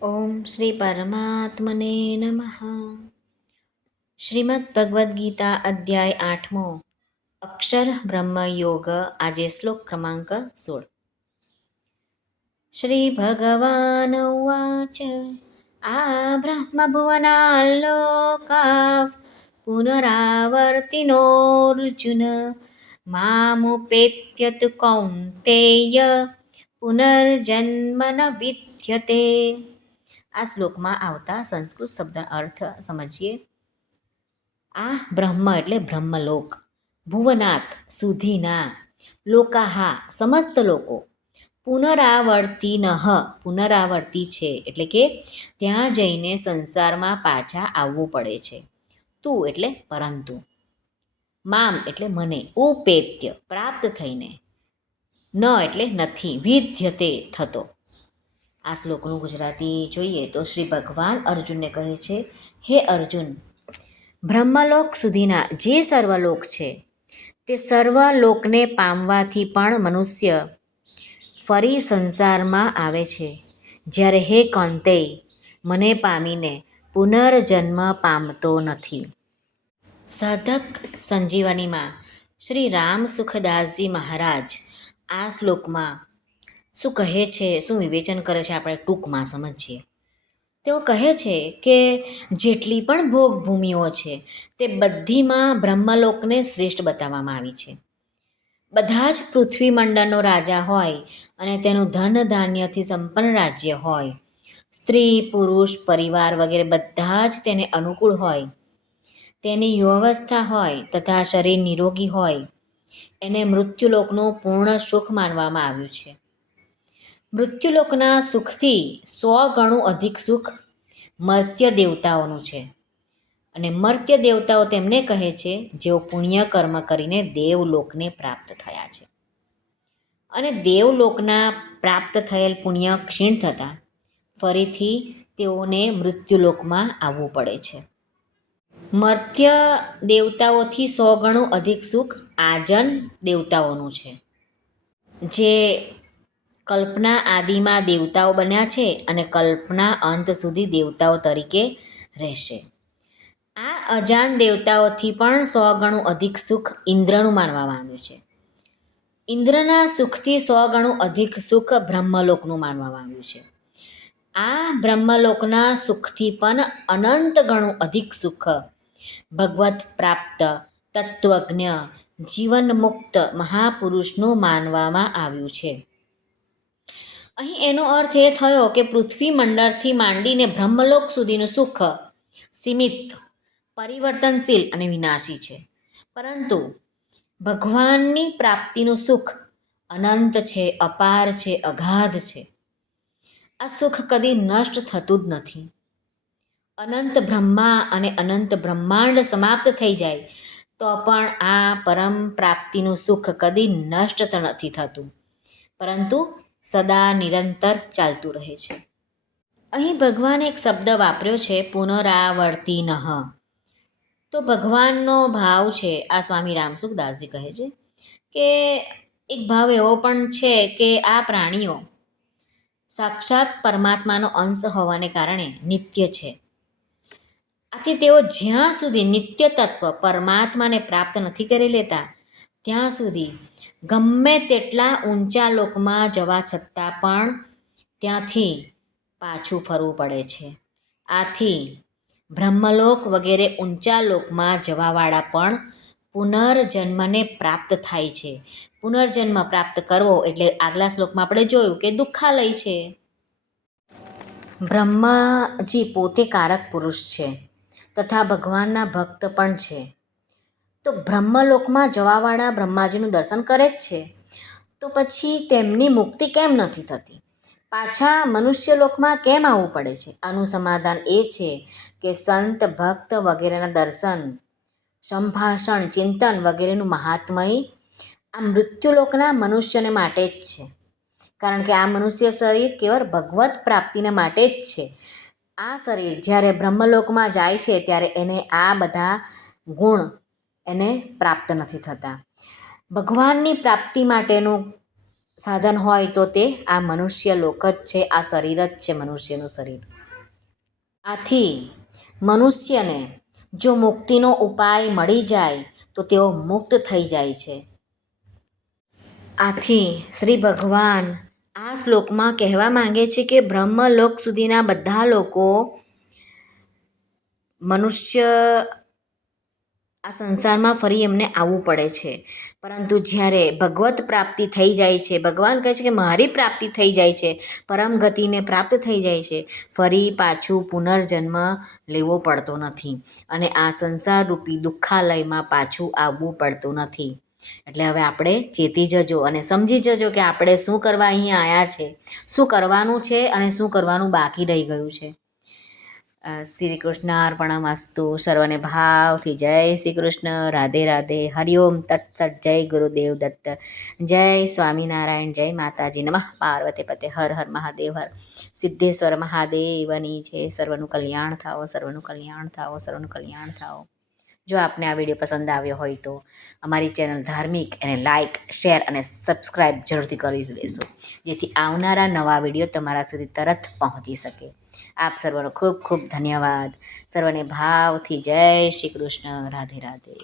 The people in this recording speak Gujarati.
ઓમ શ્રી પરમાત્મને નમઃ. શ્રીમદ ભગવદ્ ગીતા અધ્યાય 8મો અક્ષર બ્રહ્મ યોગ. આજે શ્લોક ક્રમાંક 16. શ્રી ભગવાન ઉવાચ આ બ્રહ્મભુવનાલ્લોકાઃ પુનરાવર્તિનોऽર્જુન મામુપેત્ય તુ કૌન્તેય પુનર્જન્મ ન વિદ્યતે. આ શ્લોકમાં આવતા સંસ્કૃત શબ્દ અર્થ સમજીએ. આ બ્રહ્મ એટલે બ્રહ્મલોક, ભુવનાથ સુધીના, લોકાહા સમસ્ત લોકો, પુનરાવર્તિનઃ પુનરાવર્તી છે એટલે કે ત્યાં જઈને સંસારમાં પાછા આવવું પડે છે. તું એટલે પરંતુ, મામ એટલે મને, ઉપેત્ય પ્રાપ્ત થઈને, ન એટલે નથી, વિદ્યતે થતો. આ શ્લોકનું ગુજરાતી જોઈએ તો શ્રી ભગવાન અર્જુનને કહે છે, હે અર્જુન, બ્રહ્મલોક સુધીના જે સર્વલોક છે તે સર્વલોકને પામવાથી પણ મનુષ્ય ફરી સંસારમાં આવે છે, જ્યારે હે કૌંતેય, મને પામીને પુનર્જન્મ પામતો નથી. સાધક સંજીવનીમાં શ્રી રામ સુખદાસજી મહારાજ આ શ્લોકમાં શું કહે છે, શું વિવેચન કરે છે, આપણે ટૂંકમાં સમજીએ. તેઓ કહે છે કે જેટલી પણ ભોગભૂમિઓ છે તે બધીમાં બ્રહ્મલોકને શ્રેષ્ઠ બતાવવામાં આવી છે. બધા જ પૃથ્વીમંડળનો રાજા હોય અને તેનું ધન ધાન્યથી સંપન્ન રાજ્ય હોય, સ્ત્રી પુરુષ પરિવાર વગેરે બધા જ તેને અનુકૂળ હોય, તેની વ્યવસ્થા હોય તથા શરીર નિરોગી હોય, એને મૃત્યુલોકનું પૂર્ણ સુખ માનવામાં આવ્યું છે. મૃત્યુલોકના સુખથી 100 ગણું અધિક સુખ મર્ત્ય દેવતાઓનું છે. અને મર્ત્ય દેવતાઓ તેમને કહે છે જેઓ પુણ્ય કર્મ કરીને દેવલોકને પ્રાપ્ત થયા છે. અને દેવલોકના પ્રાપ્ત થયેલ પુણ્ય ક્ષીણ થતાં ફરીથી તેઓને મૃત્યુલોકમાં આવવું પડે છે. મર્ત્ય દેવતાઓથી 100 ગણું અધિક સુખ આજન દેવતાઓનું છે, જે કલ્પના આદિમાં દેવતાઓ બન્યા છે અને કલ્પના અંત સુધી દેવતાઓ તરીકે રહેશે. આ અજાન દેવતાઓથી પણ 100 ગણું અધિક સુખ ઇન્દ્રનું માનવામાં આવ્યું છે. ઇન્દ્રના સુખથી 100 ગણું અધિક સુખ બ્રહ્મલોકનું માનવામાં આવ્યું છે. આ બ્રહ્મલોકના સુખથી પણ અનંત ગણું અધિક સુખ ભગવત પ્રાપ્ત તત્વજ્ઞ જીવન મુક્ત મહાપુરુષનું માનવામાં આવ્યું છે. અહીં એનો અર્થ એ થયો કે પૃથ્વી મંડળથી માંડીને બ્રહ્મલોક સુધીનું સુખ સીમિત, પરિવર્તનશીલ અને વિનાશી છે, પરંતુ ભગવાનની પ્રાપ્તિનું સુખ અનંત છે, અપાર છે, અગાધ છે. આ સુખ કદી નષ્ટ થતું જ નથી. અનંત બ્રહ્મા અને અનંત બ્રહ્માંડ સમાપ્ત થઈ જાય તો પણ આ પરમ પ્રાપ્તિનું સુખ કદી નષ્ટ નથી થતું, પરંતુ સદા નિરંતર ચાલતું રહે છે. અહીં ભગવાને એક શબ્દ વાપર્યો છે, પુનરાવર્તિનઃ. તો ભગવાનનો ભાવ છે, આ સ્વામી રામસુખદાસજી કહે છે કે એક ભાવ એવો પણ છે કે આ પ્રાણીઓ સાક્ષાત પરમાત્માનો અંશ હોવાને કારણે નિત્ય છે. આથી તેઓ જ્યાં સુધી નિત્ય તત્વ પરમાત્માને પ્રાપ્ત નથી કરી લેતા ત્યાં સુધી ગમે તેટલા ઊંચા લોકમાં જવા છતાં પણ ત્યાંથી પાછું ફરવું પડે છે. આથી બ્રહ્મલોક વગેરે ઊંચા લોકમાં જવાવાળા પણ પુનર્જન્મને પ્રાપ્ત થાય છે. પુનર્જન્મ પ્રાપ્ત કરવો એટલે આગલા શ્લોકમાં આપણે જોયું કે દુઃખાલય છે. બ્રહ્માજી પોતે કારક પુરુષ છે તથા ભગવાનના ભક્ત પણ છે. તો બ્રહ્મલોકમાં જવાવાળા બ્રહ્માજીનું દર્શન કરે જ છે, તો પછી તેમની મુક્તિ કેમ નથી થતી? પાછા મનુષ્યલોકમાં કેમ આવવું પડે છે? આનું સમાધાન એ છે કે સંત ભક્ત વગેરેના દર્શન, સંભાષણ, ચિંતન વગેરેનું મહાત્મય આ મૃત્યુલોકના મનુષ્યને માટે જ છે. કારણ કે આ મનુષ્ય શરીર કેવળ ભગવત પ્રાપ્તિને માટે જ છે. આ શરીર જ્યારે બ્રહ્મલોકમાં જાય છે ત્યારે એને આ બધા ગુણ એને પ્રાપ્ત નથી થતા. ભગવાનની પ્રાપ્તિ માટેનું સાધન હોય તો તે આ મનુષ્ય લોક જ છે, આ શરીર જ છે મનુષ્યનું શરીર. આથી મનુષ્યને જો મુક્તિનો ઉપાય મળી જાય તો તેઓ મુક્ત થઈ જાય છે. આથી શ્રી ભગવાન આ શ્લોકમાં કહેવા માંગે છે કે બ્રહ્મલોક સુધીના બધા લોકો મનુષ્ય આ સંસારમાં ફરી એમને આવવું પડે છે, પરંતુ જ્યારે ભગવત પ્રાપ્તિ થઈ જાય છે, ભગવાન કહે છે કે મારી પ્રાપ્તિ થઈ જાય છે, પરમ ગતિને પ્રાપ્ત થઈ જાય છે, ફરી પાછું પુનર્જન્મ લેવો પડતો નથી અને આ સંસારરૂપી દુઃખાલયમાં પાછું આવવું પડતું નથી. એટલે હવે આપણે ચેતી જજો અને સમજી જજો કે આપણે શું કરવા અહીંયા આવ્યા છે, શું કરવાનું છે અને શું કરવાનું બાકી રહી ગયું છે. શ્રી કૃષ્ણ અર્પણમસ્તુ. સર્વને ભાવથી જય શ્રી કૃષ્ણ. રાધે રાધે. હરિઓમ તત્સત. જય ગુરુદેવ દત્ત. જય સ્વામિનારાયણ. જય માતાજી. નમઃ પાર્વતી પતે. હર હર મહાદેવ. હર સિદ્ધેશ્વર મહાદેવની છે. સર્વનું કલ્યાણ થાઓ, સર્વનું કલ્યાણ થાઓ, સર્વનું કલ્યાણ થાઓ. જો આપને આ વિડીયો પસંદ આવ્યો હોય તો અમારી ચેનલ ધાર્મિક એને લાઇક, શેર અને સબસ્ક્રાઈબ જરૂરથી કરી દેશો, જેથી આવનારા નવા વિડીયો તમારા સુધી તરત પહોંચી શકે. આપ સર્વનો ખૂબ ખૂબ ધન્યવાદ. સર્વને ભાવથી જય શ્રી કૃષ્ણ. રાધે રાધે.